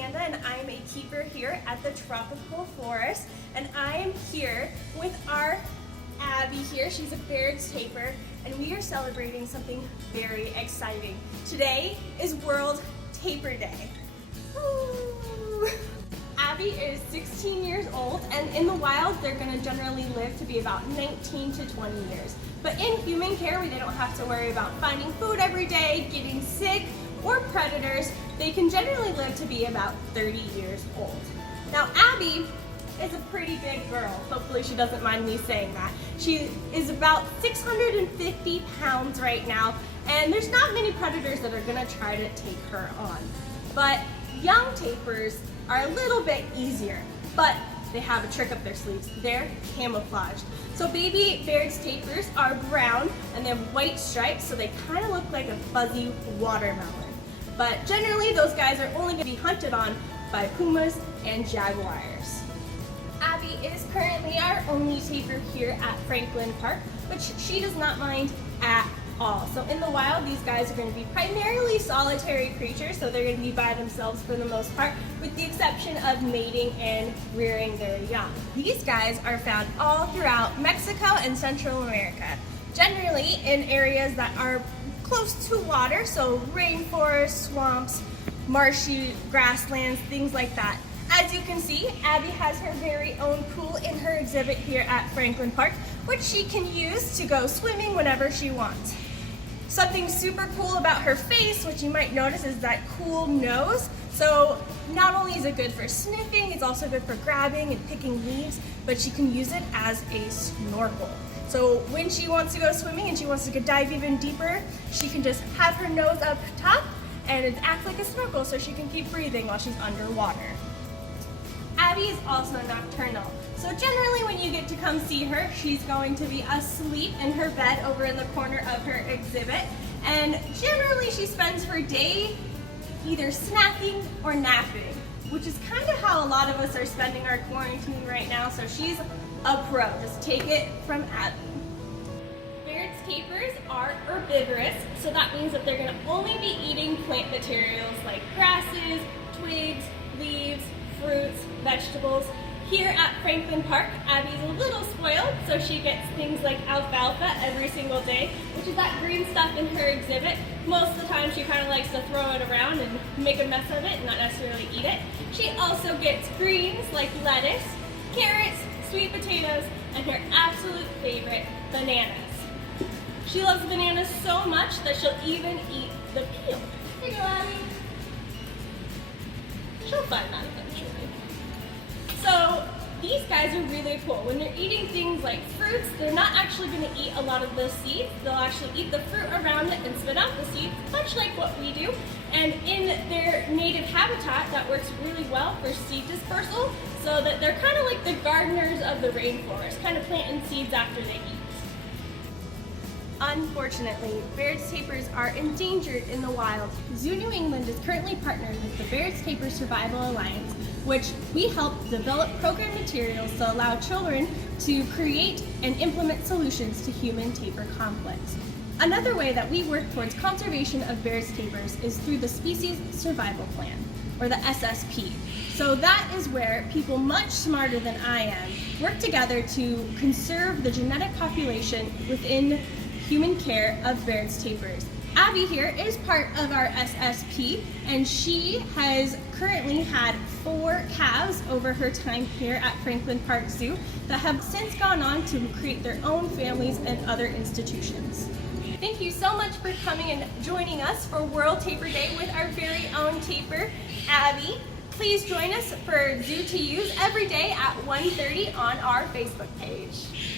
Amanda, and I'm a keeper here at the Tropical Forest, and I am here with our Abby here. She's a Baird's tapir, and we are celebrating something very exciting. Today is World Tapir Day. Woo! Abby is 16 years old, and in the wild they're going to generally live to be about 19 to 20 years. But in human care, they don't have to worry about finding food every day, getting sick, or predators. They can generally live to be about 30 years old. Now Abby is a pretty big girl. Hopefully she doesn't mind me saying that. She is about 650 pounds right now, and there's not many predators that are gonna try to take her on. But young tapirs are a little bit easier, but they have a trick up their sleeves. They're camouflaged. So baby Baird's tapirs are brown and they have white stripes, so they kind of look like a fuzzy watermelon. But generally those guys are only going to be hunted on by pumas and jaguars. Abby is currently our only tapir here at Franklin Park, which she does not mind at all. So in the wild, these guys are going to be primarily solitary creatures, so they're going to be by themselves for the most part, with the exception of mating and rearing their young. These guys are found all throughout Mexico and Central America, generally in areas that are close to water, so rainforests, swamps, marshy grasslands, things like that. As you can see, Abby has her very own pool in her exhibit here at Franklin Park, which she can use to go swimming whenever she wants. Something super cool about her face, which you might notice, is that cool nose. So not only is it good for sniffing, it's also good for grabbing and picking leaves, but she can use it as a snorkel. So when she wants to go swimming and she wants to dive even deeper, she can just have her nose up top and it acts like a snorkel, so she can keep breathing while she's underwater. Abby is also nocturnal. So generally when you get to come see her, she's going to be asleep in her bed over in the corner of her exhibit. And generally she spends her day either snacking or napping, which is kind of how a lot of us are spending our quarantine right now. So she's a pro, just take it from Abby. Baird's tapirs are herbivorous, so that means that they're going to only be eating plant materials like grasses, twigs, leaves, fruits, vegetables. Here at Franklin Park, Abby's a little spoiled, so she gets things like alfalfa every single day, which is that green stuff in her exhibit. Most of the time she kind of likes to throw it around and make a mess of it and not necessarily eat it. She also gets greens like lettuce, carrots, sweet potatoes, and her absolute favorite, bananas. She loves bananas so much that she'll even eat the peel. Here you go, Abby. She'll find that eventually. So these guys are really cool. When they're eating things like fruits, they're not actually going to eat a lot of the seeds. They'll actually eat the fruit around it and spit out the seeds, much like what we do. And in their native habitat, that works really well for seed dispersal, so that they're kind of like the gardeners of the rainforest, kind of planting seeds after they eat. Unfortunately, Baird's tapirs are endangered in the wild. Zoo New England is currently partnered with the Baird's Tapir Survival Alliance, which we help develop program materials to allow children to create and implement solutions to human-tapir conflicts. Another way that we work towards conservation of Baird's tapirs is through the Species Survival Plan, or the SSP. So that is where people much smarter than I am work together to conserve the genetic population within human care of Baird's tapirs. Abby here is part of our SSP, and she has currently had 4 calves over her time here at Franklin Park Zoo that have since gone on to create their own families and other institutions. Thank you so much for coming and joining us for World Tapir Day with our very own tapir, Abby. Please join us for Zoo to Use every day at 1:30 on our Facebook page.